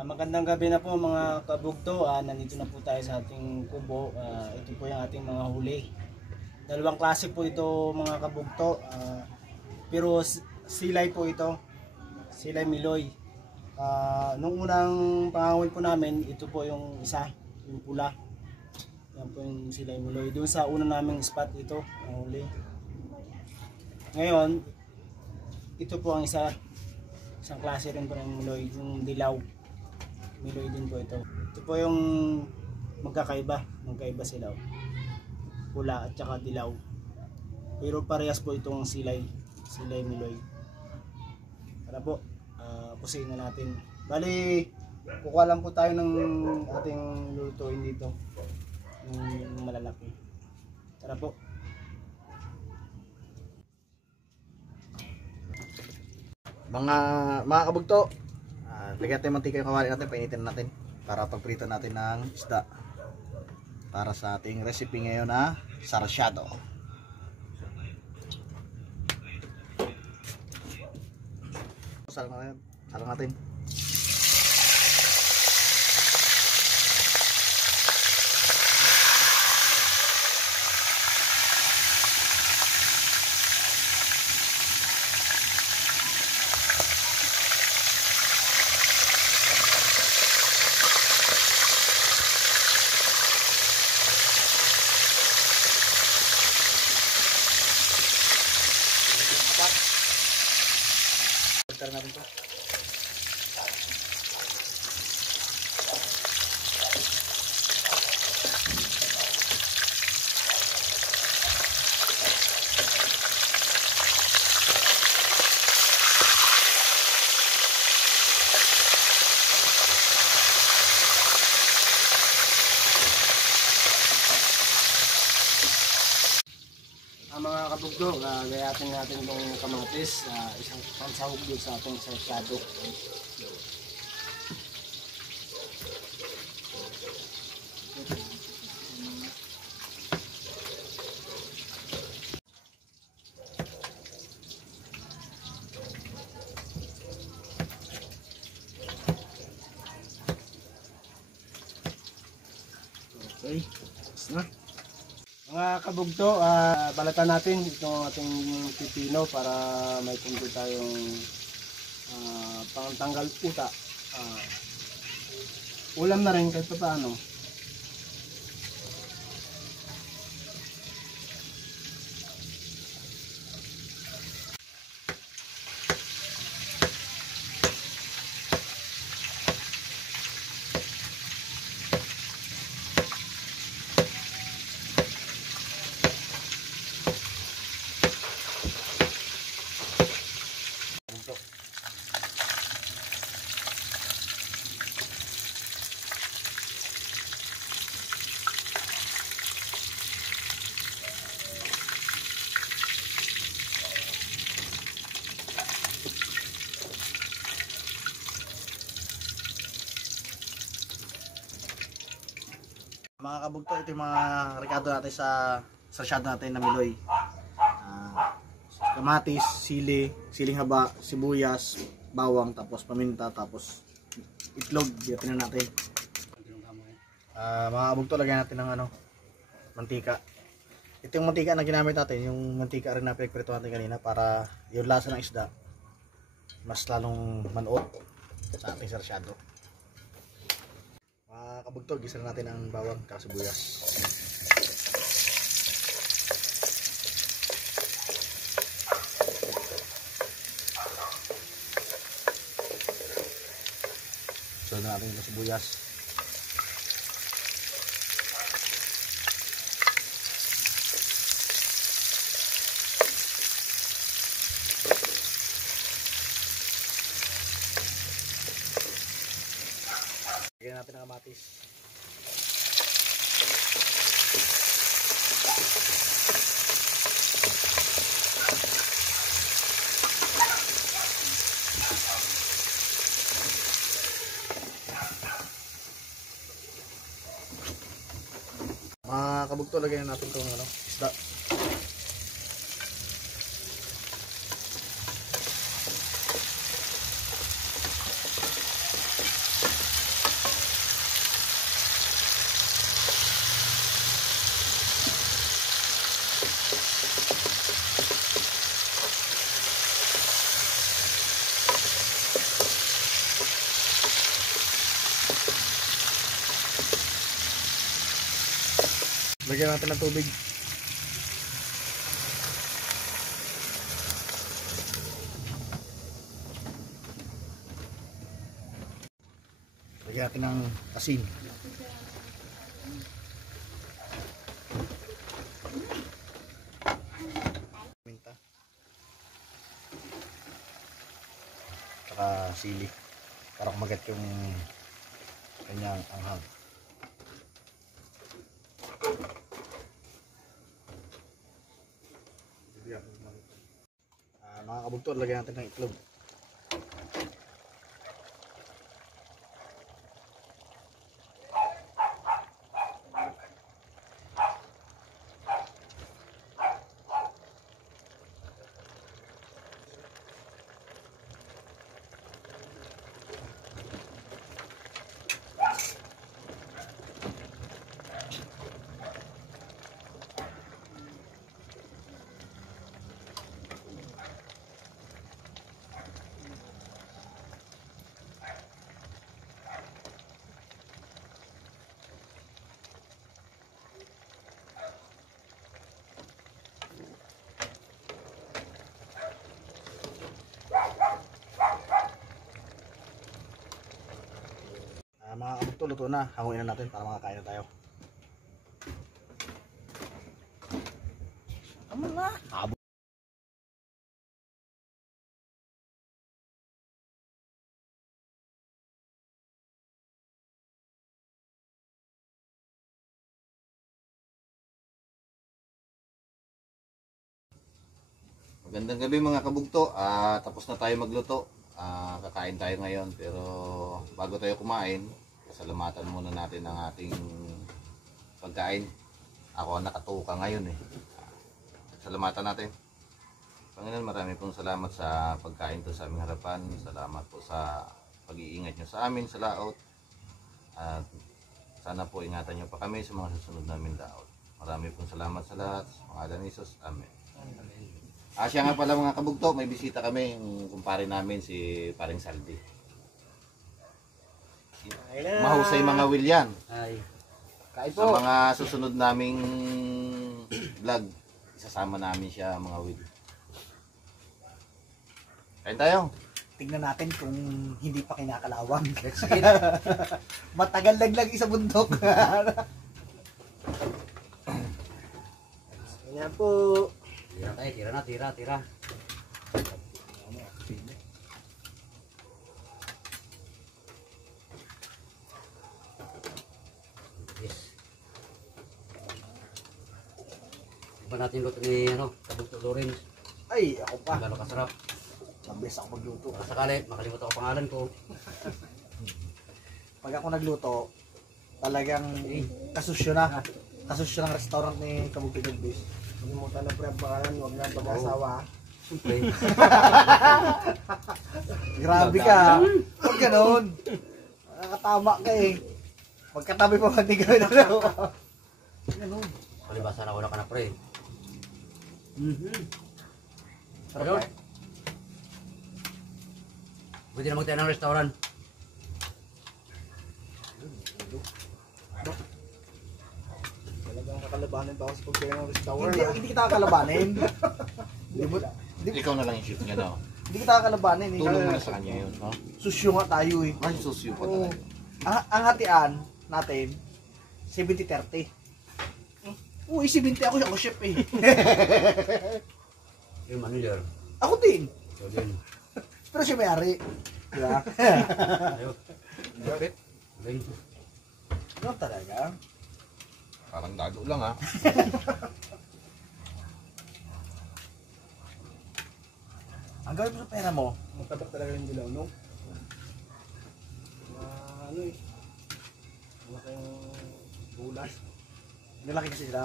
Magandang gabi na po mga kabugto. Nandito na po tayo sa ating kubo. Ito po yung ating mga huli. Dalawang klase po ito mga kabugto. Pero silay po ito. Silay Miloy. Nung unang pangangawin po namin, ito po yung isa, yung pula. Yan po yung silay Miloy. Doon sa una naming spot ito, ang huli. Ngayon, ito po ang isang klase rin po ng Miloy, yung dilaw. Miloy din po ito. Ito po yung magkakaiba sila. Pula at saka dilaw. Pero parehas po itong silay Miloy. Tara po, pusin na natin. Bali, kukuha lang po tayo ng ating lulutuin dito. Yung malalaki. Tara po. Mga kabugto, lagyan natin mantika yung kawali natin, painitin natin para pagprito natin ng isda para sa ating recipe ngayon na sarsyado. Salang natin. Tara natin to. Mga kabugdo, gayatin natin itong kamatis, isang pansahog dito sa ating sarsyado. Okay, tapos na. Mga kabugto, balatan natin itong ating pipino para may punto tayong pangtanggal uta. Ulam na rin kahit paano. Mga kabugto, ito yung mga rekado natin sa sarsyado natin na Miloy. Kamatis, siling haba, sibuyas, bawang, tapos paminta, tapos itlog. Diyatin na natin. Mga kabugto, lagyan natin ng mantika. Ito yung mantika na ginamit natin, yung mantika rin na pinagprito natin kanina para yung lasa ng isda mas lalong manuot sa ating sarsyado. Kabugto, gisa na natin ang bawang at sibuyas. So na natin ang sibuyas. Lagyan natin ang kamatis. Mga kabugto, lagyan natin itong isda. Lagyan natin ng tubig. Lagyan natin ng asin. Minta. Saka sili. Para kumagat yung kanyang anghang. Mga kabugto, lagyan natin ng itlog. Mga kabugto, luto na. Hanguin na natin para makakain na tayo. Tama na. Magandang gabi mga kabugto. Tapos na tayo magluto. Kakain tayo ngayon, pero bago tayo kumain, pasalamatan muna natin ang ating pagkain. Ako ang nakatuka ngayon eh. Salamatan natin. Panginoon, marami pong salamat sa pagkain to sa aming harapan. Salamat po sa pag-iingat nyo sa amin sa laot. At sana po ingatan nyo pa kami sa mga susunod namin laot. Marami pong salamat sa lahat. Sa pangalan ni Jesus. Amen. Siya nga pala mga kabugto, may bisita kami, yung kumpare namin si Paring Saldi. Mahusay mga will yan. Sa mga susunod naming vlog, isasama namin siya mga will. Kain tayo. Tingnan natin kung hindi pa kinakalawang. Let's get. Matagal lang sa bundok. Ayan po. Tira tayo, tira na, tira. Yes. Iba natin luto ni Kabugto Lorenz. Ay, ako pa. Gano'ng kasarap. Mabilis ako magluto. Baka sakali, makalimutan ko pangalan ko. Pag ako nagluto, talagang kasusyo na. Kasusyo ng restaurant ni Kabugto Lorenz. Kalimutan na pre ang pangalan, huwag na pag-asawa. Siyempre. Grabe ka. Huwag ganun. Nakatama ka eh. Magkatabi pa ba, hindi gawin na ganun. Palibasa na wala ka na pre. Sarap Ayun. eh. Pwede na magtayo ng restaurant. Talagang kakalabanan pa ako sa pagkaya ng restaurant. Hindi kita kakalabanin. Ikaw na lang yung shoot niya na. Hindi kita kakalabanin. Tulong mo na sa kanya yun. No? Susyo nga tayo eh. Ay, susyo pa Oo. talaga. Ang hatian natin, 70-30. Uy, 70 ako chef eh. Yung manager. Ako din. So din. Pero siya may-ari. Diba? Ayun. Bakit? Galing. Ano talaga? Parang dago lang ha. Ang gawin mo sa pera mo, Magtabak talaga yung dilaw, no? Ano eh. Malaki yung bulas. nilaki kasi sila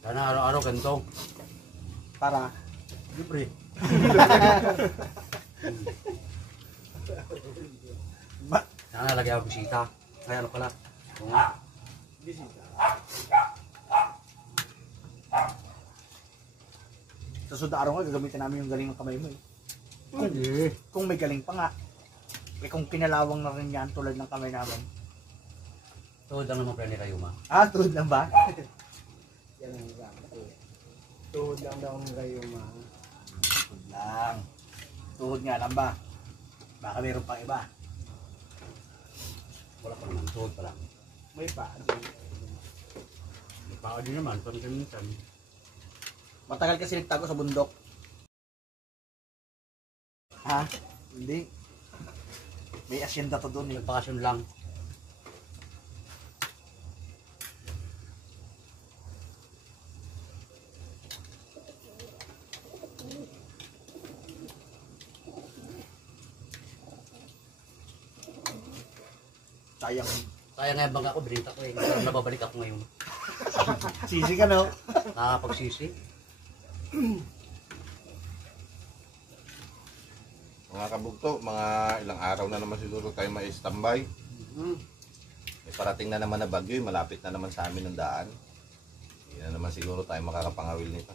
Sana araw-araw ganito. para Libre. ba, Sana lagyan ako bisita. Ay ano pala. Oo nga. Bisita. sa susunod na araw nga gagamitin namin yung galing ng kamay mo eh. Hindi. Kung may galing pa nga. Eh kung kinalawang na rin yan tulad ng kamay namin. Tuhod lang naman pala ni Rayuma. Ah, tuhod lang ba? Yan ang sakto. Tuhod lang daw ang Rayuma. Tuhod lang. Tuhod nga lang ba? Baka meron pang iba. Wala pa naman, tuhod pa lang. May pa. May paa din naman, paminsan-minsan. Matagal kasi nagtago sa bundok. Ha? Hindi. May asyenda to doon. Nagbakasyon lang. Sayang. Kaya nga yung bangka ko, binita ko eh. Pero nababalik ako ngayon. Sisi ka, no? Nakapagsisi. Mga kabugto, mga ilang araw na naman siguro tayo ma-standby. May parating na naman na bagyo, malapit na naman sa amin ng daan. Hindi na naman siguro tayo makakapangawil nito.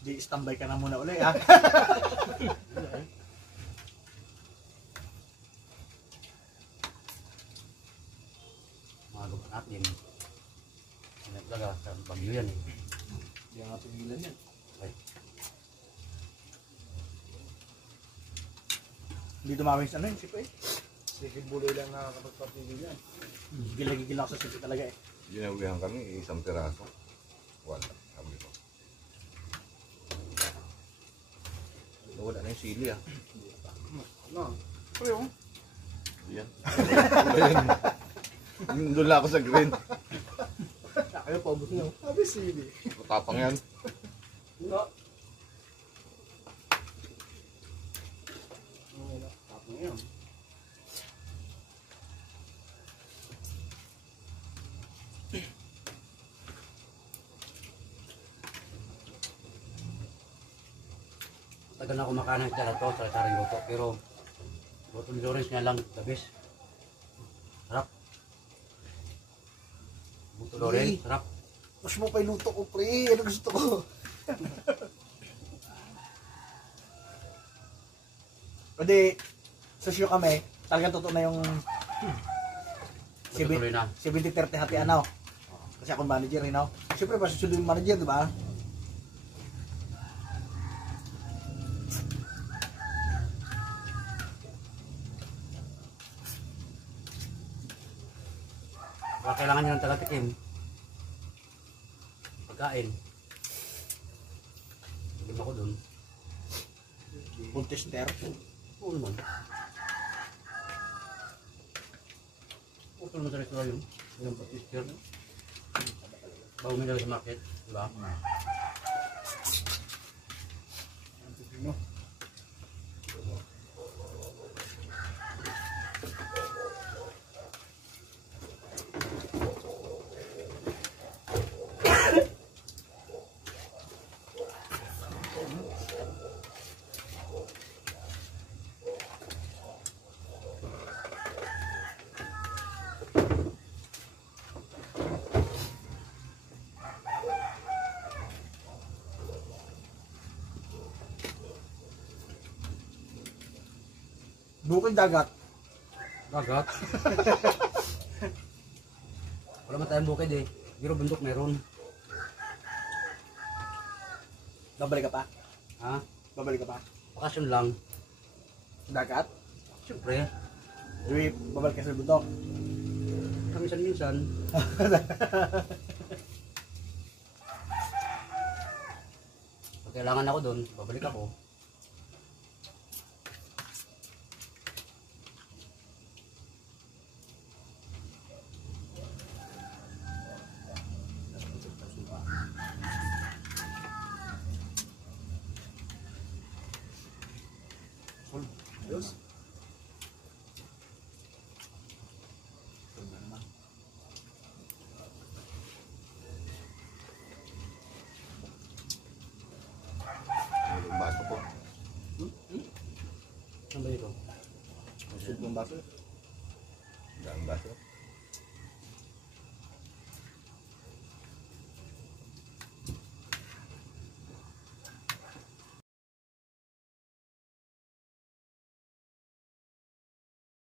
Di standby ka na muna ulit, ha? Mga lupa natin. Ano talaga, sa bagyo yan eh. Hindi nga pigilan yan. Ay, Hindi dumawin sa ano yun, sipo eh. Sige, buloy lang nakakapagpapigil yan. Gigil ako sa sipo talaga eh. Ginawihan kami, isang piraso. Wala, sabi ko. Wala na yung sili ah. No. Pero Yan. Doon lang ako sa green. Ayaw pa ubos nyo. Sabi sili. Matapang yan. No. Tapos yun. tagal na kumakain ng tira to, sa luto. Pero, luto ni Lawrence nga lang, the best. Sarap. Luto Lawrence, sarap. Push mo pa yung luto ko, pre. Ano gusto ko? Pwede, sosyo kami. Talagang totoo na yung Matutuloy na. 70-30 hati ano. Kasi ako manager, you know. Siyempre, masusunod yung manager, di ba? Baka kailangan nyo ng taga-tikim. Pagkain. Hindi ako dun. Full tester. Oo naman. Puto naman sa restaurant yun. Yung patister. Bago may nila sa market. Diba? Bukid dagat. Dagat. Wala man tayong bukid eh. Pero bundok meron. Babalik ka pa? Ha? Babalik ka pa? Bakasyon lang. Dagat? Siyempre. Di babalik ka sa bundok. Minsan-minsan. Pag kailangan ako doon, babalik ako. Ayos. Ano yung baso po? Saan ba ito? Sud ng baso. Daan baso.